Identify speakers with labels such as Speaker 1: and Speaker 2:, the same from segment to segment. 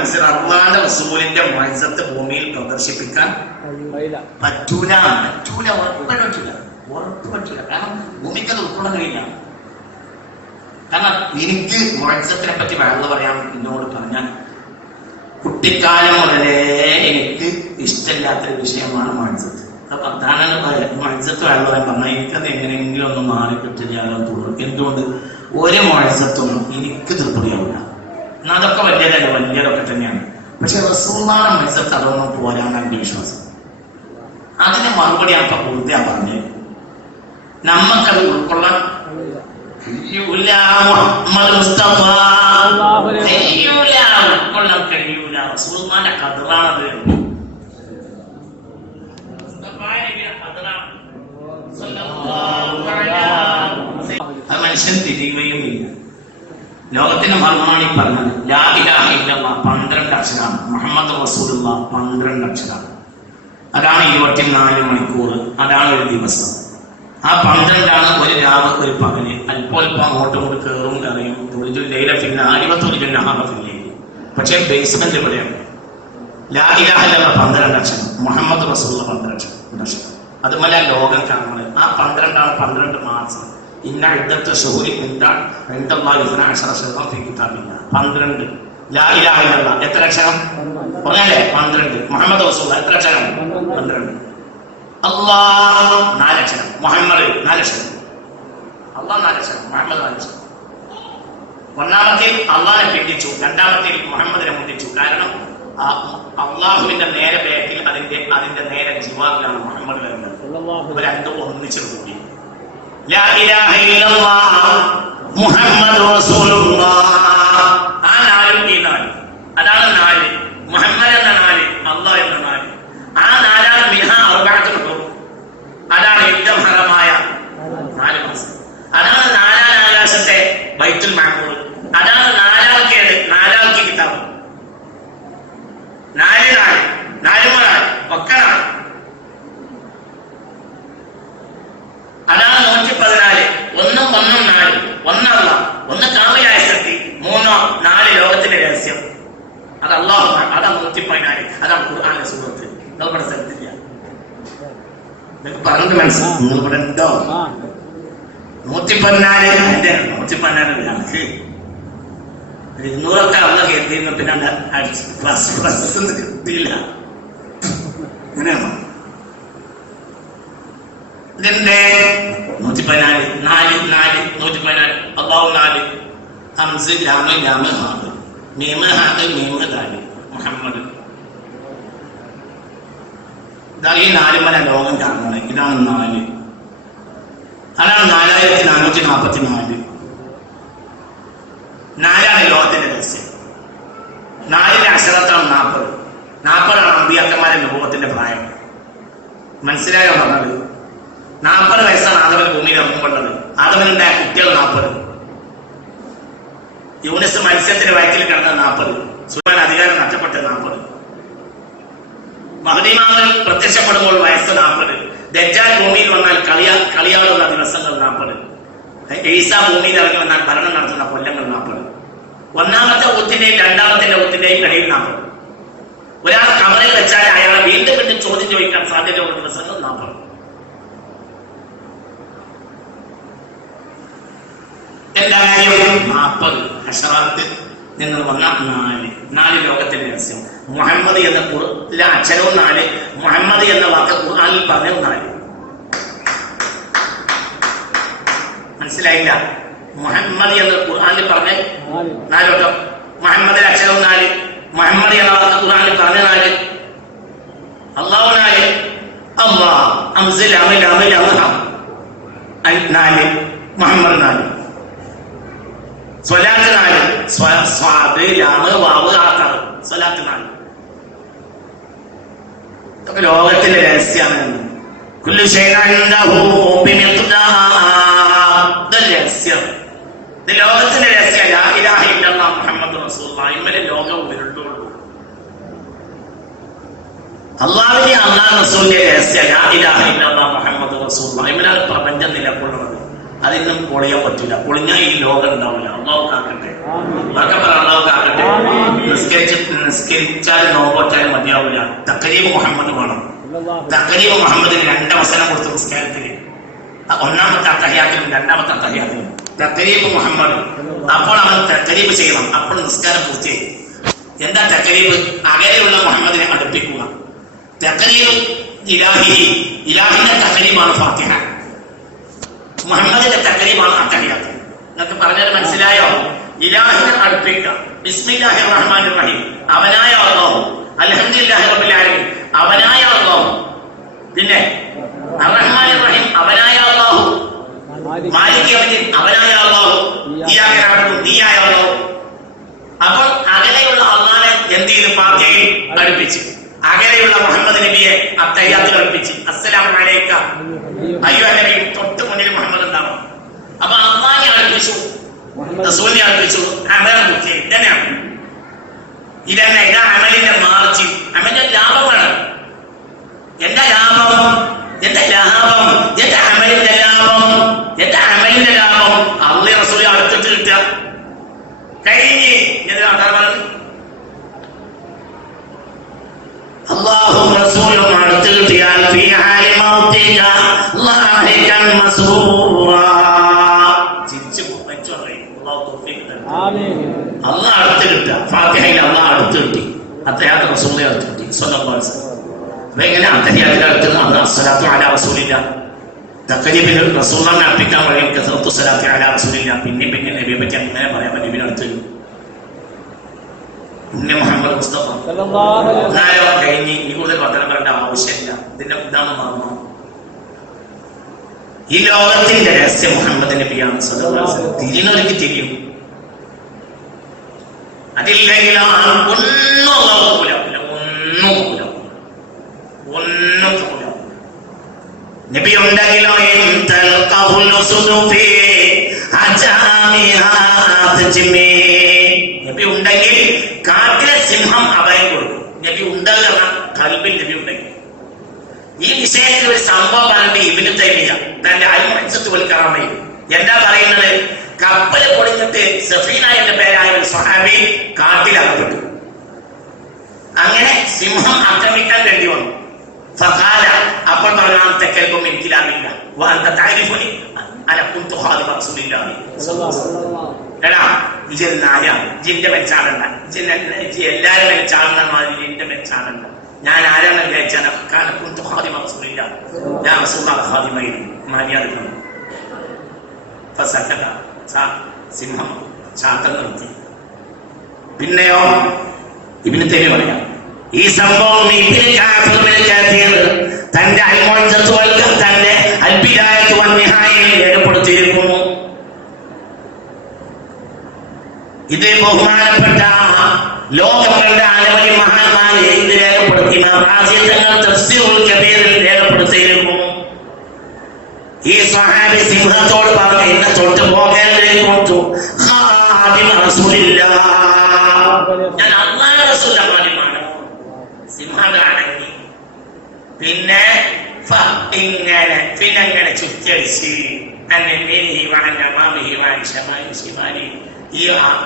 Speaker 1: മനസ്സിലായി അള്ളാന്റെ റസൂലിന്റെ മത്സരത്തെ ഭൂമിയിൽ പ്രദർശിപ്പിക്കാൻ പറ്റൂല പറ്റൂല ഉറപ്പ് പറ്റൂല. ഉറപ്പ് പറ്റൂല. കാരണം ഭൂമിക്ക് അത് ഉൾക്കൊള്ളാൻ കഴിയില്ല. കാരണം എനിക്ക് മത്സരത്തിനെ പറ്റി വേണ്ട പറയാൻ എന്നോട് പറഞ്ഞാൽ കുട്ടിക്കാലം മുതലേ എനിക്ക് ഇഷ്ടമില്ലാത്തൊരു വിഷയമാണ് മത്സരത്ത് അപ്പൊ അതാണ് മത്സരത്ത് വേണ്ട പറയാൻ പറഞ്ഞാൽ എനിക്കത് എങ്ങനെയെങ്കിലും ഒന്ന് മാറി കിട്ടില്ല എന്തുകൊണ്ട്? ഒരു മത്സരത്തൊന്നും എനിക്ക് തൃപ്തിയാവില്ല അതൊക്കെ വലിയതല്ല വലിയതൊക്കെ തന്നെയാണ്. പക്ഷെ റസൂള്ളാന മത്സരത്ത് അതൊന്നും പോരാന്നാണ് എന്റെ വിശ്വാസം. അതിന് മറുപടിയാണ് ഇപ്പൊ പൂർത്തിയാ പറഞ്ഞത് നമ്മക്കത് ഉൾക്കൊള്ളാൻ. അത് മനുഷ്യൻ തിരിയുകയും ലോകത്തിന്റെ മർമ്മമാണ് പറഞ്ഞത് ലാ ഇലാഹ ഇല്ലല്ലാഹ് പന്ത്രണ്ട് അക്ഷരാണ്. മുഹമ്മദ് റസൂലുള്ള പന്ത്രണ്ട് അക്ഷരാണ്. അതാണ് ഇരുപത്തിനാല് മണിക്കൂർ അതാണ് ഒരു ദിവസം. ആ പന്ത്രണ്ടാണ് ഒരു രാവ് ഒരു പകൽ. അല്പം അങ്ങോട്ടും ഇങ്ങോട്ട് കയറും കറിയും തുളിജു ലൈല ഫില്ല ആലിവത്തൊലിജു നഹാബില്ലേ പക്ഷേ ബേസ്മെന്റ് ഇവിടെയാണ്. ലാ ഇലാഹ ഇല്ലല്ലാഹ് പന്ത്രണ്ട് അക്ഷരം. മുഹമ്മദ് റസൂലുള്ള പന്ത്രണ്ട് അക്ഷരം. അതുപോലെ ലോകം കാണുന്നത്. ആ പന്ത്രണ്ടാണ് പന്ത്രണ്ട് മാസം. ഇന്ന ഇദ്ദത്തെ സുഹൂരി പന്ത്രണ്ട്. ലാ ഇലാഹ ഇല്ലല്ലാഹ് എത്ര അക്ഷരം? പറഞ്ഞല്ലേ പന്ത്രണ്ട്. മുഹമ്മദ് റസൂൽ എത്ര അക്ഷരം? പന്ത്രണ്ട്. അള്ളാഹ് നാലക്ഷരം മുഹമ്മദ് നാലക്ഷരം അള്ളാഹ് നാലക്ഷരം മുഹമ്മദ് നാലക്ഷരം ഒന്നാമത്തിൽ അള്ളാഹിനെ പിന്തിച്ചു. രണ്ടാമത്തിൽ മുഹമ്മദിനെ മുന്തിച്ചു. കാരണം അള്ളാഹുവിന്റെ നേരെ ബാക്കിൽ അതിന്റെ അതിന്റെ നേരെ ജിവാറിലാണ് മുഹമ്മദ് വരുന്നത്.
Speaker 2: സല്ലല്ലാഹു
Speaker 1: ഇവ രണ്ടും ഒന്നിച്ചു കൂടി. ലാ ഇലാഹ ഇല്ലല്ലാഹ് അതാണ് നാല് മുഹമ്മദ് എന്ന നാല് അള്ളാഹ് എന്ന നാല് ആ നാലാണ് മിഹ അറുബാത്തുൽ ഹുറൂം അതാണ് യുദ്ധഹരമായ നാല് മാസം അതാണ് നാലാം ആകാശത്തെ ബൈത്തുൽ മാമൂർ അതാണ് നാലാമത്തേത് നാലാമത്തെ കിതാബ് നാല് നാല് നാല് നാല് ഒക്കെ നാല് അതാണ് നൂറ്റി പതിനാല് ഒന്നും നാല് ഒന്നല്ല ഒന്ന് കാവയായ ശക്തി മൂന്നോ നാല് ലോകത്തിന്റെ രഹസ്യം. അത് അള്ളാഹു അതാണ് നൂറ്റി പതിനാല് അതാണ് ഖുർആാന്റെ സുഹൃത്ത് നമ്മുടെ സ്ഥലത്തില്ല. നിങ്ങൾക്ക് പറഞ്ഞത് മനസ്സിലാവും നിങ്ങൾ ഇവിടെ ഉണ്ടോ? നൂറ്റി പതിനാല് എന്റെ നൂറ്റി പതിനാല് കണക്ക് ഇരുന്നൂറൊക്കെ അന്ന് കരുതിയിരുന്നു പിന്നെ പ്ലസ് പ്ലസ് ഒന്നും കിട്ടിയില്ല അങ്ങനെയാണോ? ഇതിന്റെ നൂറ്റി പതിനാല് നാല് നാല് നൂറ്റി പതിനാല് അള്ളാഹു നാല്. ഹംസ് ലാമ് ലാമ് ഹാദ്. മീമ് ഹാദ് മീമ് ദാലി മുഹമ്മദ്. ഈ നാല് പല ലോകം കാണുന്നത്. ഇതാണ് നാല്. അതാണ് നാലായിരത്തി നാനൂറ്റി നാൽപ്പത്തി നാല് നാലാണ് ലോകത്തിന്റെ രഹസ്യം. നാലിന്റെ അക്ഷരത്താണ് നാൽപ്പത്. നാൽപ്പതാണ് അമ്പിയാക്കന്മാരെ ലോകത്തിന്റെ പ്രായം. മനസ്സിലായോ പറഞ്ഞത്? നാൽപ്പത് വയസ്സാണ് ആദവൻ ഭൂമിയിൽ ഇറങ്ങുകൊണ്ടത് ആദവനുണ്ടായ കുട്ടികൾ നാൽപ്പത് യൂണിസ് മത്സ്യത്തിന്റെ വയറ്റിൽ കിടന്ന നാൽപ്പത് സുഹാൻ അധികാരം നഷ്ടപ്പെട്ട നാൽപ്പത് മഹദീമാവൻ പ്രത്യക്ഷപ്പെടുമ്പോൾ വയസ്സ് നാൽപ്പത് ദജ്ജാൽ ഭൂമിയിൽ വന്നാൽ കളിയാ കളിയാളുള്ള ദിവസങ്ങൾ നാൽപ്പത് ഈസ ഭൂമിയിൽ ഇറങ്ങി വന്നാൽ ഭരണം നടത്തുന്ന കൊല്ലങ്ങൾ നാൽപ്പത് ഒന്നാമത്തെ ഊത്തിന്റെയും രണ്ടാമത്തെ ഊത്തിന്റെയും ഇടയിൽ നാൽപ്പത് ഒരാൾ കമറിൽ വെച്ചാൽ അയാളെ വീണ്ടും വീണ്ടും ചോദ്യം ചോദിക്കാൻ സാധ്യതയുള്ള ദിവസങ്ങൾ നാൽപ്പത് എന്തായാലും നാൽപ്പത് ഹഷറാത്ത് നിന്ന് വന്ന നാല്. നാല് ലോകത്തിന്റെ രഹസ്യം. മുഹമ്മദ് എന്ന ഖുർആനിലെ അക്ഷരവും നാല്. മുഹമ്മദ് എന്ന വാക്ക് ഖുർആനിൽ പറഞ്ഞ നാല്. മനസ്സിലായില്ല? മുഹമ്മദ് എന്ന ഖുർആനിൽ പറഞ്ഞ
Speaker 2: നാല്.
Speaker 1: നാലോട്ടോ മുഹമ്മദിന്റെ അക്ഷരവും നാല്. മുഹമ്മദ് എന്ന വാക്ക് ഖുർആനിൽ പറഞ്ഞ നാല്. അള്ളാഹു നാല്. അള്ളാഹ് അംസിൽ അമിൽ അമിൽ അമഹ നാല്. മുഹമ്മദ് നാല്. സ്വലാത്ത് നാല് ലോകത്തിന്റെ രഹസ്യം. ഇലാഹ മുഹമ്മദ് റസൂലുള്ള ലോകം ഉരുണ്ടുള്ളൂ അള്ളാഹുവിനെ അള്ളാഹ് റസൂലിന്റെ രഹസ്യം. ഇലാഹ മുഹമ്മദ് റസൂലുള്ള ഇമ്മലാണ് പ്രപഞ്ചം നിലകൊള്ളുന്നത്. അതിന്നും പൊളിയാൻ പറ്റില്ല. പൊളിഞ്ഞാൽ ഈ ലോകം ഉണ്ടാവില്ല. അള്ളാഹു കാക്കട്ടെ
Speaker 2: ആമീൻ.
Speaker 1: അതൊക്കെ കാക്കട്ടെ. നിസ്കരിച്ച് നിസ്കരിച്ചാലും നോമ്പോറ്റാലും മതിയാവില്ല. തക്കരീബ് മുഹമ്മദ് വേണം. തക്കരീബ് മുഹമ്മദിന് രണ്ട് അവസരം കൊടുത്തു നിസ്കാരത്തിന്. ഒന്നാമത്തെ അത്തഹ്യാത്തിനും രണ്ടാമത്തെ അത്തഹ്യാത്തിനും തക്കരീബ് മുഹമ്മദ്. അപ്പോൾ അവൻ തക്കരീബ് ചെയ്യണം. അപ്പോൾ നിസ്കാരം പൂർത്തിയായി. എന്താ തക്കരീബ്? അകലെയുള്ള മുഹമ്മദിനെ അടുപ്പിക്കുക. തക്കരീബ് ഇലാഹി ഇലാഹിന്റെ തക്കരീബാണ് ഫാത്തിഹ. മുഹമ്മദിന്റെ തക്കരീബാണ് അത്തഹ്യാത്ത് നിങ്ങൾക്ക് പറഞ്ഞത് മനസ്സിലായോ? ഇലാഹിനെ അടുപ്പിക്കുക ബിസ്മില്ലാഹി റഹ്മാൻ റഹീം. അവനായ അള്ളാഹു. അൽഹംദുലില്ലാഹി റബ്ബിൽ ആലമീൻ. അവനായ അള്ളാഹു. പിന്നെ അറഹ്മാൻ റഹീം. അവനായ അള്ളാഹു. അവനായ അള്ളാഹു. നഅബുദു നീയായ അള്ളാഹു. അപ്പോൾ അകലെയുള്ള അള്ളാനെ എന്ത് ചെയ്തു? അടുപ്പിച്ച്. അകലെയുള്ള മുഹമ്മദ് നബിയെ അത്തയ്യാത്ത് കളിപ്പിച്ച് അസ്സലാമു അലൈക്ക. അയ്യോ നബി തൊട്ട് മുന്നിൽ മുഹമ്മദ് ഉണ്ടാവും. അപ്പൊ അമ്മാനെ അടുപ്പിച്ചു റസൂലിനെ അടുപ്പിച്ചു അമലം പൂർത്തിയായി ഇതന്നെയാണ്. ഇതന്നെ ഇതാ അമലിന്റെ മാർച്ച്. അമലിന്റെ ലാഭമാണ്. എന്റെ ലാഭം എന്റെ ലാഭം എന്റെ അമലിന്റെ ലാഭം എന്റെ അമലിന്റെ ലാഭം. അള്ളി റസൂലി അടുത്തിട്ട് കിട്ടുക. കഴിഞ്ഞ് എന്തിനാ അതാണ് പറഞ്ഞത് അള്ളാഹും റസൂലും അടുത്ത് കിട്ടിയാൽ ഫീ ഹാലി മൗതിക ലാഹികൻ മസ്റൂറാ ചിരിച്ചു വെച്ചു പറയും. അള്ളാഹു തൗഫീഖ് തരട്ടെ
Speaker 2: ആമീൻ.
Speaker 1: അള്ളാഹ് അടുത്ത് കിട്ടുക. ഫാത്തിഹയിൽ അള്ളാഹ് അടുത്ത് കിട്ടി. അദ്ദേഹത്തെ റസൂലിനെ അടുത്ത് കിട്ടി. സ്വന്തം മനസ്സ് അപ്പൊ എങ്ങനെ അദ്ദേഹത്തിന്റെ അടുത്ത് അന്ന് അസ്സലാത്തു അല റസൂലില്ല. തക്കരീബിന് റസൂലിനെ അർപ്പിക്കാൻ വഴി കസറത്തു സലാത്തി അല റസൂലില്ല. പിന്നെ പിന്നെ നബിയെ പറ്റി അങ്ങനെ പറയാൻ അടുത്ത്. ഉണ്ണി മുഹമ്മദ് മുസ്തഫ. കഴിഞ്ഞ് ഈ കൂടുതൽ വർദ്ധന പറയേണ്ട ആവശ്യമില്ല. ഇതിന്റെ ഇതാണ് മർമ്മം. ഈ ലോകത്തിന്റെ രഹസ്യം മുഹമ്മദ് നബിയാണ്. തിരിയുന്നവർക്ക് തിരിയും. അതില്ലെങ്കിൽ ഒന്നും ഒന്നും ഒന്നും നബി ഉണ്ടെങ്കിലോ ഇൻ തൽഖഹുൽ ഉസുദു അജാമിഹാ തജ്മീ. നബി ഉണ്ടെങ്കിൽ കാട്ടിലെ സിംഹം അഭയം കൊടുക്കും. നബി ഉണ്ടാകുക കൽബിൽ നബി ഉണ്ടെങ്കിൽ. ഈ വിഷയത്തിൽ ഒരു സംഭവം പറഞ്ഞിട്ട് ഇവനും തൈമിയ തന്റെ അൽമൻസത്ത് വൽക്കറാമയിൽ എന്താ പറയുന്നത്? കപ്പൽ പൊളിഞ്ഞിട്ട് സഫീന എന്ന പേരായ ഒരു സ്വഹാബി കാട്ടിലകപ്പെട്ടു. അങ്ങനെ സിംഹം ആക്രമിക്കാൻ വേണ്ടി വന്നു. ഫഖാല അപ്പോൾ പറഞ്ഞാൽ തെക്കൽക്കും എനിക്കില്ലാമില്ല വാർത്ത താരിഫുനി. അനക്കുന്തു ഹാദിമ റസൂലില്ലാഹി.
Speaker 2: സല്ലല്ലാഹു
Speaker 1: എടാ ഇജ് നായ ജിന്റെ മെച്ചാടണ്ട ഇജ് എല്ലാരും മെച്ചാടുന്ന മാതിരി എന്റെ മെച്ചാടണ്ട ഞാൻ ആരാണ് വിചാരിച്ചാൽ ഞാൻ റസൂല ഹാദിമയിൽ മര്യാദ സിംഹം ശാന്തം നിർത്തി. പിന്നെയോ? ഇവന് തെരി പറയാം. ഈ സംഭവം തന്റെ വൽ തന്റെ അൽപിതായത്വ വൻ നിഹായയിൽ രേഖപ്പെടുത്തിയിരിക്കുന്നു. ഇത് ബഹുമാനപ്പെട്ട ലോകങ്ങളുടെ അനവധി മഹാത്മാരെ ഇത് രേഖപ്പെടുത്തി രേഖപ്പെടുത്തിയിരുന്നു. ഈ സ്വഹാബി സിംഹത്തോട് പറഞ്ഞു എന്നെ തൊട്ട് പോകേണ്ടതിനെ സിംഹകാണെങ്കിൽ പിന്നെ ഇങ്ങനെ പിന്നെ ഇങ്ങനെ ചുറ്റടിച്ച്. അങ്ങനെ മേലിഹി വാൻ അമാമിഹി വാൻ ശമാലി ശിമാലി ഈ ആ-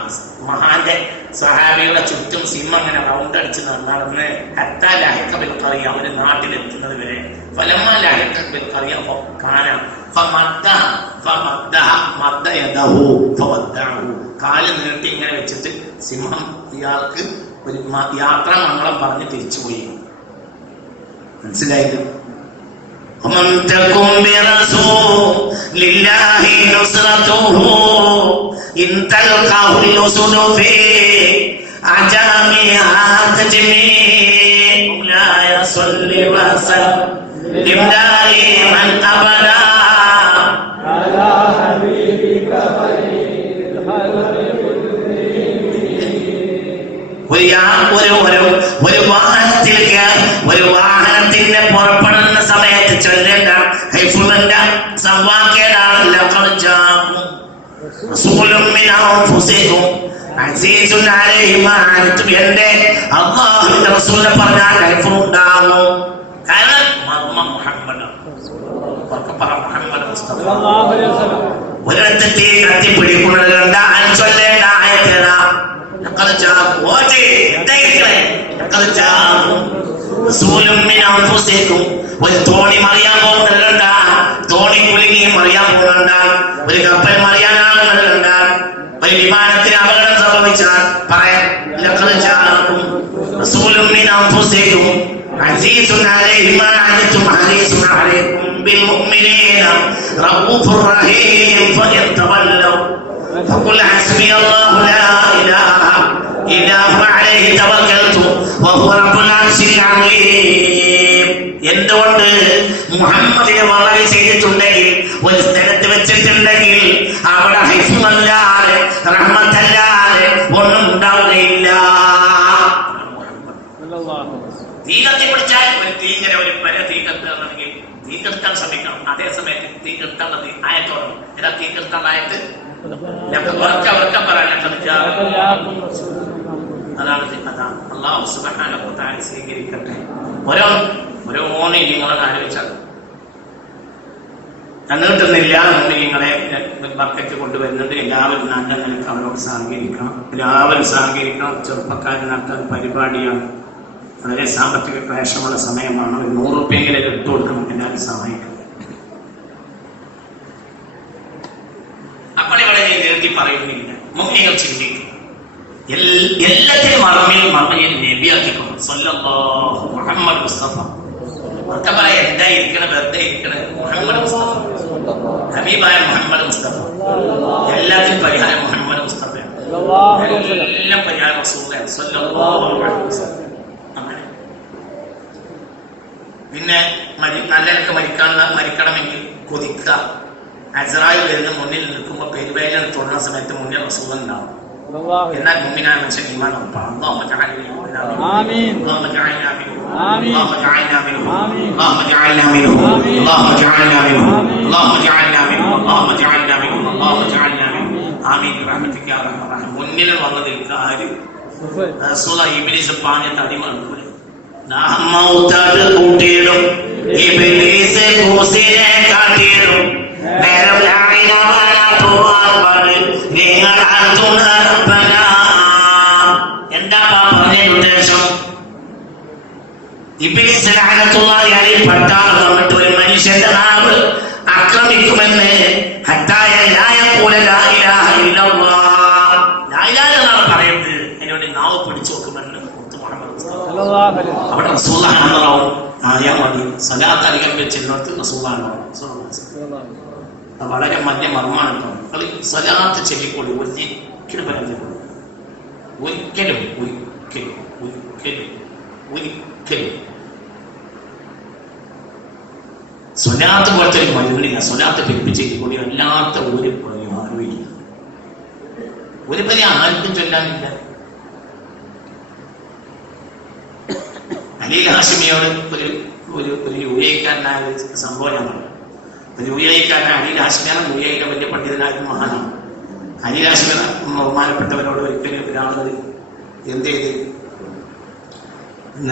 Speaker 1: മഹാന്റെ സഹാബികളെ ചുറ്റും സിംഹം അങ്ങനെ റൗണ്ട് അടിച്ച് നടന്ന് ഹത്താ ലാഹിക്കബിൽ കറിയ അവര് നാട്ടിലെത്തുന്നത് വരെ ഫലമ്മ ലാഹിക്കബിൽ കറിയ കാന ഫമദ്ദ ഫമദ്ദ മദ്ദ യദഹു ഫവദ്ദഹു കാല് നീട്ടി ഇങ്ങനെ വെച്ചിട്ട് സിംഹം ഇയാൾക്ക് ഒരു മ- യാത്രാ മംഗളം പറഞ്ഞ് തിരിച്ചുപോയി മനസ്സിലായില്ല ومن تكن برسول الله نصرته إن تلقاه الأسد في أعجامها تجمي مولاي صل وسلم دائما أبدا
Speaker 2: على حبيبك خير الخلق
Speaker 1: ഒരു യാ- ഒരു ഒരു ഒരു വാഹനത്തിൽ കേ- ഒരു വാഹനത്തിന്റെ പുറപ്പെടുന്ന സമയത്ത് ചൊല്ലേണ്ട ഹൈഫുള്ളന്റെ സംവാക്യതാണ് ലഖദ് എന്റെ അള്ളാഹുവിന്റെ റസൂലിനെ പറഞ്ഞാൽ അൽപ്പം ഉണ്ടാകും കാരണം ഒരിടത്തെ കത്തിപ്പിടിക്കുന്നത് കണ്ട അൻസൊല്ലേണ്ട ആയത്തേതാ ഒരു തോണി മറിയാൻ പോകുന്നുണ്ടാ തോണി കുലുങ്ങി മറിയാൻ പോകുന്നുണ്ടാ ഒരു കപ്പൽ മറിയാൻ മറിയാനാകുന്നുണ്ട് ഒരു വിമാനത്തിന് അപകടം സംഭവിച്ചാൽ പറയാം لقد جاءكم رسول من أنفسكم عزيز عليه ما عنتم حريص عليكم بالمؤمنين رؤوف رحيم فإن تولوا فقل حسبي الله لا إله എന്തുകൊണ്ട് മുഹമ്മദിനെ വളരെ ചെയ്തിട്ടുണ്ടെങ്കിൽ ഒരു സ്ഥലത്ത് വെച്ചിട്ടുണ്ടെങ്കിൽ അവിടെ ഹൈഫുമല്ലാതെ റഹ്മത്തല്ലാതെ ഒന്നും ഉണ്ടാവുകയില്ല. തീ കത്തി പിടിച്ചാൽ ഒരു തീങ്ങനെ ഒരു പല തീ കത്തുകയാണെങ്കിൽ തീ ശ്രമിക്കണം. അതേസമയത്ത് തീ കത്തുള്ളത് ആയത്തോളം. ഏതാ തീ ആയത്ത്. ആയത് ഉറക്ക ഉറക്കം പറയാൻ
Speaker 2: ശ്രമിക്കുക
Speaker 1: അതാണ്. അതാണ് അള്ളാഹു വ തആല സ്വീകരിക്കട്ടെ. ഓരോ ഓരോ ഓണി നിങ്ങളെ ആലോചിച്ചാൽ തന്നിട്ടുന്നില്ല നിങ്ങളെ ബക്കറ്റ് കൊണ്ടുവരുന്നുണ്ട്. എല്ലാവരും നല്ല നിലയ്ക്ക് അവരോട് സഹകരിക്കണം. എല്ലാവരും സഹകരിക്കണം. ചെറുപ്പക്കാരൻ നടത്തുന്ന പരിപാടിയാണ്. വളരെ സാമ്പത്തിക ക്ലേശമുള്ള സമയമാണ്. ഒരു നൂറ് റുപ്യെങ്കിലും എടുത്തു കൊടുക്കണം എല്ലാവരും സഹായിക്കണം അപ്പോൾ ഇവിടെ നിർത്തി പറയുന്നില്ല. മുഖ്യങ്ങൾ ചിന്തിക്കും. എല്ലാത്തിനും മറമയിൽ മറമയിൽ മുഹമ്മദ് മുസ്തഫ. മുഹമ്മദ് മുസ്തഫ. മുഹമ്മദ് മുസ്തഫ. പിന്നെ മരി നല്ലവർക്ക് മരിക്കാനുള്ള മരിക്കണമെങ്കിൽ കൊതിക്കുക. അസറായി വരുന്ന മുന്നിൽ നിൽക്കുമ്പോൾ പെരുവേദന തുടങ്ങുന്ന സമയത്ത് മുന്നിൽ റസൂൽ ഉണ്ടാവും
Speaker 2: സല്ലല്ലാഹു അലൈഹി
Speaker 1: എന്നാൽ മുമ്പിനായ മനുഷ്യൻ ഈമാൻ ഉറപ്പാണ് اللهم اجعلني من
Speaker 2: ആമീൻ
Speaker 1: اللهم اجعلنا منهم
Speaker 2: آمين.
Speaker 1: اللهم اجعلنا منهم
Speaker 2: آمين.
Speaker 1: اللهم اجعلنا منهم
Speaker 2: آمين.
Speaker 1: اللهم اجعلنا منهم
Speaker 2: آمين.
Speaker 1: اللهم اجعلنا منهم
Speaker 2: آمين.
Speaker 1: اللهم اجعلنا منهم اللهم اجعلنا منهم
Speaker 2: آمين.
Speaker 1: ആമീൻ برحمتك يا ارحم الراحمين മുന്നിൽ വന്നതിൽ കാര്യം
Speaker 2: സുഫൈ
Speaker 1: റസൂല ഇബ്ലീസ് പാഞ്ഞ തടി മണക്കൂല മൗത്താട് കൂട്ടിയിടും ഇബ്ലീസ് കൂസിനെ കാട്ടിയിടും നേരം നിങ്ങൾ എന്താ പറഞ്ഞ ഉദ്ദേശം പട്ടാൾ വന്നിട്ട് ഒരു മനുഷ്യന്റെ നാവ് ആക്രമിക്കുമെന്ന് പറയുന്നത് എന്നോട് നാവ് പിടിച്ചു നോക്കുമെന്ന് അവിടെ റസൂലാണെന്നാവും ആയാ മതി സലാത്ത് അധികം വെച്ചിരുന്നിടത്ത് അത് വളരെ മധ്യ മർമ്മമാണ് നിങ്ങൾ അത് ചെല്ലിക്കൊണ്ട് ഒരിക്കലും പരാജയപ്പെടും. ഒരിക്കലും ഒരിക്കലും ഒരിക്കലും ഒരിക്കലും. സ്വലാത്ത് പോലത്തെ ഒരു മരുന്നില്ല. സ്വലാത്ത് പിടിപ്പിച്ചേക്ക് കൂടി അല്ലാത്ത ഒരു പരിഹാരവും ഇല്ല. ഒരു പരിഹാരം ആർക്കും ചൊല്ലാനില്ല. അലീൽ ഹാഷിമിയോട് ഒരു ഒരു ഒരു യുവക്കാരനായ സംഭവം ഞാൻ പറഞ്ഞു. യു എക്കാരനായ അലീൽ ഹാഷിമിയാണ് വലിയ പണ്ഡിതനായ മഹാനാണ്. അലീൽ ഹാഷിമി ബഹുമാനപ്പെട്ടവരോട് ഒരിക്കലും ഒരാളത് എന്ത് ചെയ്ത്?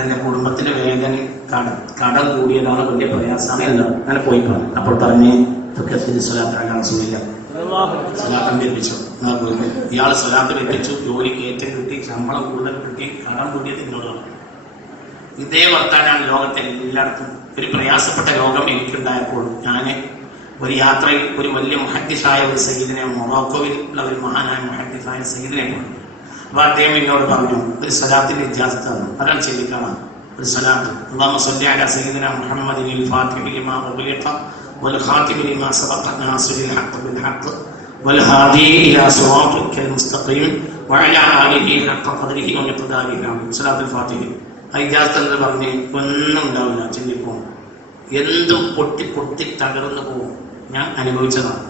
Speaker 1: എന്നെ കുടുംബത്തിന്റെ വേദന കട കടം കൂടിയതാണ് വലിയ പ്രയാസമാണ് എന്താ അങ്ങനെ പോയി പറഞ്ഞു അപ്പോൾ പറഞ്ഞ് ദുഃഖത്തിന് സ്വലാത്താകാൻ സുഖമില്ല സ്വലാത്തം പോയി ഇയാൾ സ്വലാത്രം ലഭിച്ചു. ജോലിക്ക് ഏറ്റവും കിട്ടി. ശമ്പളം കൂടുതൽ കിട്ടി. കടം കൂടിയത് എന്നോടാണ് ഇതേ വർത്താനാണ് ലോകത്തെ എല്ലായിടത്തും ഒരു പ്രയാസപ്പെട്ട രോഗം എനിക്കുണ്ടായപ്പോൾ ഞാൻ ഒരു യാത്രയിൽ ഒരു വലിയ മഹദ്യസായ ഒരു സയ്യിദിനെ മൊറോക്കോയിൽ ഉള്ള ഒരു മഹാനായ മഹദ്യസായ സയ്യിദിനെ കണ്ടു അപ്പൊ അദ്ദേഹം എന്നോട് പറഞ്ഞു ഒരു സ്വലാത്തിന്റെ ഇജാസത്ത് തന്നു അതാണ് ചിന്തിക്കണം ഒരു സ്വലാത്ത് اللهم صل على سيدنا محمد الفاتح لما أغلق والخاتم لما سبق ناصر الحق بالحق والهادي إلى صراطك المستقيم وعلى آله حق قدره ومقداره العظيم صلاة الفاتحة ഇജാസത്ത് എന്ന് പറഞ്ഞ് ഒന്നും ഉണ്ടാവില്ല ചിന്തിക്കും എന്തും പൊട്ടി പൊട്ടി തകർന്നു പോകും ഞാൻ അനുഭവിച്ചതാണ്.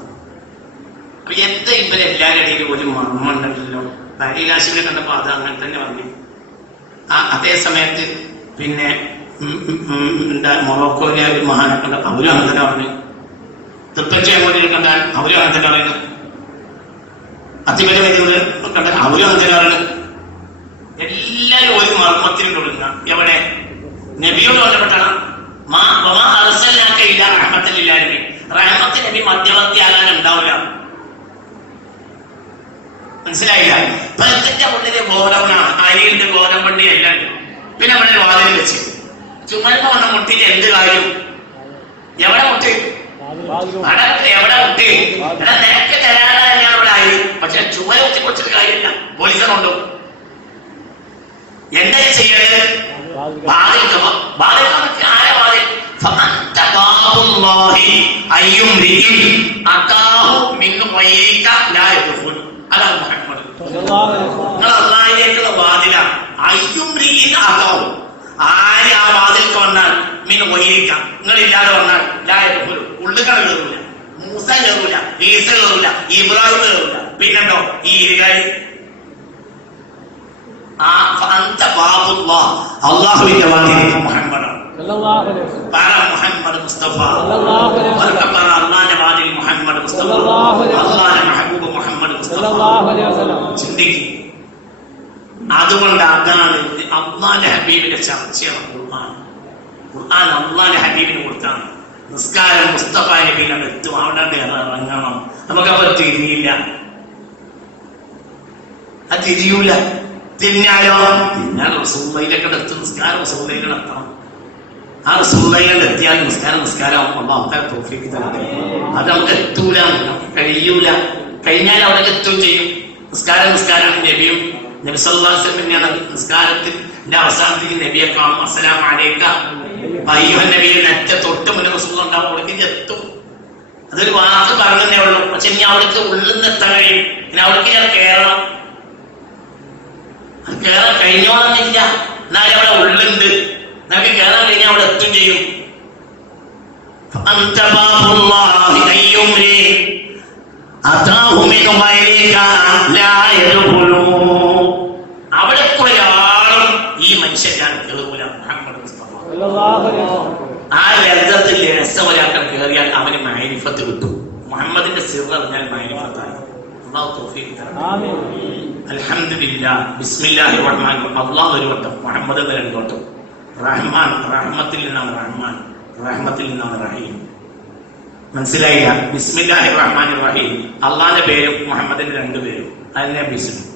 Speaker 1: അപ്പൊ എന്താ ഇവരെല്ലാവരുടെ ഇടയിലും ഒരു മർമ്മമുണ്ടല്ലോ പരിലാശിനെ കണ്ടപ്പോ അത് അങ്ങനെ തന്നെ വന്നു. ആ അതേ സമയത്ത് പിന്നെ മൊറോക്കോയിലെ ഒരു മഹാനെ കണ്ടപ്പോ അവരും അങ്ങനെ തന്നെ പറഞ്ഞു തൃപ്പച്ചി അങ്ങോട്ട് കണ്ടാൽ അവരും അങ്ങനെ തന്നെ പറയുന്നു വരുന്നത് കണ്ടാൽ അവരും അങ്ങനെ തന്നെ പറയുന്നു എല്ലാരും ഒരു മർമ്മത്തിൽ കൊടുക്കുക എവിടെ? നബിയോട് ബന്ധപ്പെട്ടാണ് റഹ്മത്ത് നബി മധ്യവർത്തിയാകാൻ ഉണ്ടാവില്ല. മനസ്സിലായില്ല? പ്രത്യേക ഉള്ളിൽ ഗോരവനാണ് അരിയുടെ ഗോരവണ്ടി എല്ലാം ഉണ്ട്. പിന്നെ നമ്മളെ വാതിൽ വെച്ച്. ചുമരുമ വന്ന മുട്ടിക്ക് എന്ത് കാര്യം? എവിടെ മുട്ടി? എവിടെ മുട്ടി? എടാ നിനക്ക് ആയി. പക്ഷെ ചുമര കുത്തി കൊടുത്തിട്ട് കാര്യമില്ല. പോലീസർ കൊണ്ടു. എന്താ ചെയ്യണത്? ബാധിക്കുമ്പോ ബാധിക്കാൻ ആരെ വാതിൽ? പിന്നെ ആര് ആ വാതിൽക്ക് വന്നാൽ മൂസ ഈസ ഇബ്രാഹിം പിന്നെന്തോ? ഈ അള്ളാഹുവിന്റെ വാതിൽ മുഹമ്മദ് പറ മുഹമ്മദ് മുസ്തഫ ഉറക്കെ പറ അള്ളാന്റെ വാതിൽ മുഹമ്മദ് മുസ്തഫ അള്ളാന്റെ മെഹബൂബ് മുഹമ്മദ് മുസ്തഫ ചിന്തിക്കും. അതുകൊണ്ട് അതാണ് അള്ളാന്റെ ഹബീബിന്റെ ചർച്ചയാണ് ഖുർആൻ. ഖുർആൻ അള്ളാന്റെ ഹബീബിന് കൊടുത്താണ്. നിസ്കാരം മുസ്തഫ നബീനെ എത്തും. അവിടെ ഇറങ്ങണം? നമുക്കപ്പോ തിരിയില്ല അത് തിരിയൂല. തിരിഞ്ഞാലോ? തിരിഞ്ഞാൽ റസൂള്ളയിലേക്ക് എത്തും. നിസ്കാരം റസൂള്ളയിലേക്ക് എത്തണം. ആ റസൂള്ളയിലേക്ക് എത്തിയാൽ നിസ്കാരം നിസ്കാരം ആൾക്കാരെ തോഫിക്ക് തന്നെ അത് നമുക്ക് എത്തൂല. കഴിയൂല. കഴിഞ്ഞാൽ അവിടെ എത്തുകയും ചെയ്യും. നിസ്കാരം നിസ്കാരം നബിയും. നബി വസല്ലം തന്നെയാണ് നിസ്കാരത്തിന്റെ അവസാനത്തിൽ നബിയെ കാണും. അസ്സലാമു അലൈക്ക. അയ്യുഹ നബിയെ നെറ്റ തൊട്ട് മുന്നേ റസൂൽ ഉണ്ടാവും. അവിടേക്ക് എത്തും. അതൊരു വാക്ക് പറഞ്ഞേ ഉള്ളൂ. പക്ഷെ ഇനി അവിടേക്ക് ഉള്ളിൽ നിന്ന് എത്താൻ കഴിയും. ഇനി അവിടേക്ക് ഞാൻ കയറണം അത് കയറാൻ കഴിഞ്ഞോളന്നില്ല എന്നാലും അവിടെ ഉള്ളുണ്ട്. നമുക്ക് കയറാൻ കഴിഞ്ഞാൽ അവിടെ എത്തും ചെയ്യും. അവിടെ ഒരാളും ഈ മനുഷ്യരാണ് കേറൂല. ആ ലബ്ധത്തിൽ രസം ഒരാൾക്കാൻ കയറിയാൽ അവന് മാനിഫത്ത് കിട്ടും. മുഹമ്മദിന്റെ സിറ അറിഞ്ഞാൽ മാനിഫത്താണ് അലഹമില്ല ബിസ്മില്ലാഹി റഹ്മാൻ അള്ളാഹ് ഒരു വട്ടം മുഹമ്മദ് എന്ന രണ്ടു വട്ടം. റഹ്മാൻ റഹ്മത്തിൽ നിന്നാണ് റഹ്മാൻ റഹ്മത്തിൽ നിന്നാണ് റഹീം. മനസ്സിലായില്ല? ബിസ്മില്ലാഹി റഹ്മാൻ റഹീം അള്ളാന്റെ പേരും മുഹമ്മദിന്റെ രണ്ട് പേരും. അതിനെ ബിസ്മി.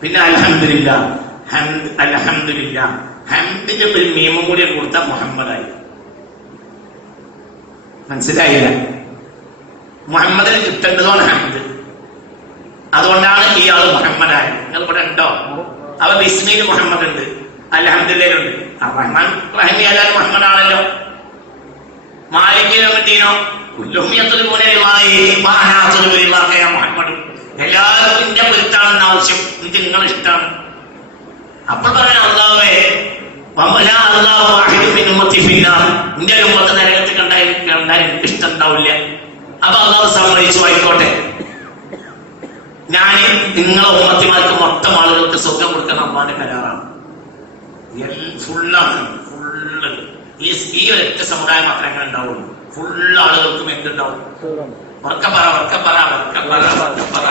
Speaker 1: പിന്നെ അൽഹംദുലില്ല ഹംദ് അൽഹംദുലില്ല. ഹംദിന്റെ ഒരു നിയമം കൂടി കൊടുത്ത മുഹമ്മദായി. മനസ്സിലായില്ല? മുഹമ്മദിന് കിട്ടേണ്ടതാണ് ഹംദ്. അതുകൊണ്ടാണ് ഇയാൾ മുഹമ്മദായി. നിങ്ങൾ ഇവിടെ ഉണ്ടോ? അവ ബിസ്മിയിൽ മുഹമ്മദ് ഉണ്ട്. അലഹമ്മദില്ലുണ്ട് റഹ്മാൻ റഹീം എല്ലാവരും മുഹമ്മദ്. ആണല്ലോ എല്ലാവർക്കും എന്റെ പൊരുത്താണെന്ന് ആവശ്യം. എനിക്ക് നിങ്ങളെ ഇഷ്ടമാണ്. അപ്പോൾ പറയാൻ നിന്റെ കണ്ടാൽ ഇഷ്ടം ഉണ്ടാവില്ല. അപ്പൊ അള്ളാഹ് സമ്മതിച്ചു ആയിക്കോട്ടെ. ഞാൻ നിങ്ങളെ ഉമ്മത്തിമാർക്ക് മൊത്തം ആളുകൾക്ക് സുഖം കൊടുക്കാൻ അമ്മാന്റെ കരാറാണ്. ഫുള്ളാണ് ഫുള്ള് ഈ ഈ ഒരൊറ്റ സമുദായം മാത്രമേ അങ്ങനെ ഉണ്ടാവുള്ളൂ. ഫുള്ള് ആളുകൾക്കും എന്തുണ്ടാവും? വർക്കപ്പറ വർക്കപ്പറ വർക്കപ്പറ വർക്കപ്പറ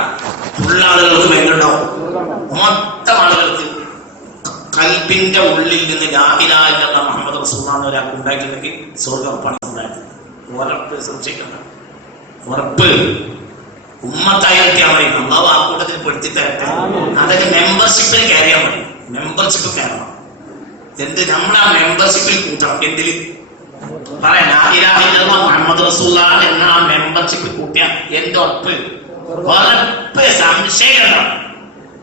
Speaker 1: ഫുള്ള് ആളുകൾക്കും എന്തുണ്ടാവും? മൊത്തം ആളുകൾക്ക് കൽപ്പിന്റെ ഉള്ളിൽ നിന്ന് ലാഹിലാഹില്ല മുഹമ്മദ് റസൂലാണ് ഒരാൾക്ക് ഉണ്ടാക്കിയിട്ടുണ്ടെങ്കിൽ സ്വർഗപ്പാണ് ഉണ്ടായത്. ഉറപ്പ് സംശയിക്കണ്ട ഉറപ്പ്. ഉമ്മത്തായിരത്തിയാ മതി അള്ളാഹു ആ കൂട്ടത്തിൽ പെടുത്തി തരട്ടെ അതൊക്കെ മെമ്പർഷിപ്പിൽ കയറിയാൽ മതി മെമ്പർഷിപ്പ് കയറണം എന്ത് നമ്മളെ മെമ്പർഷിപ്പിൽ കൂട്ടണം? എന്തിൽ? പറയാം ലാ ഇലാഹ ഇല്ലല്ലാഹ് മുഹമ്മദ് റസൂലുള്ളാഹ് എന്ന ആ മെമ്പർഷിപ്പിൽ കൂട്ടിയ. എന്റെ ഉറപ്പ് ഉറപ്പ് സംശയം.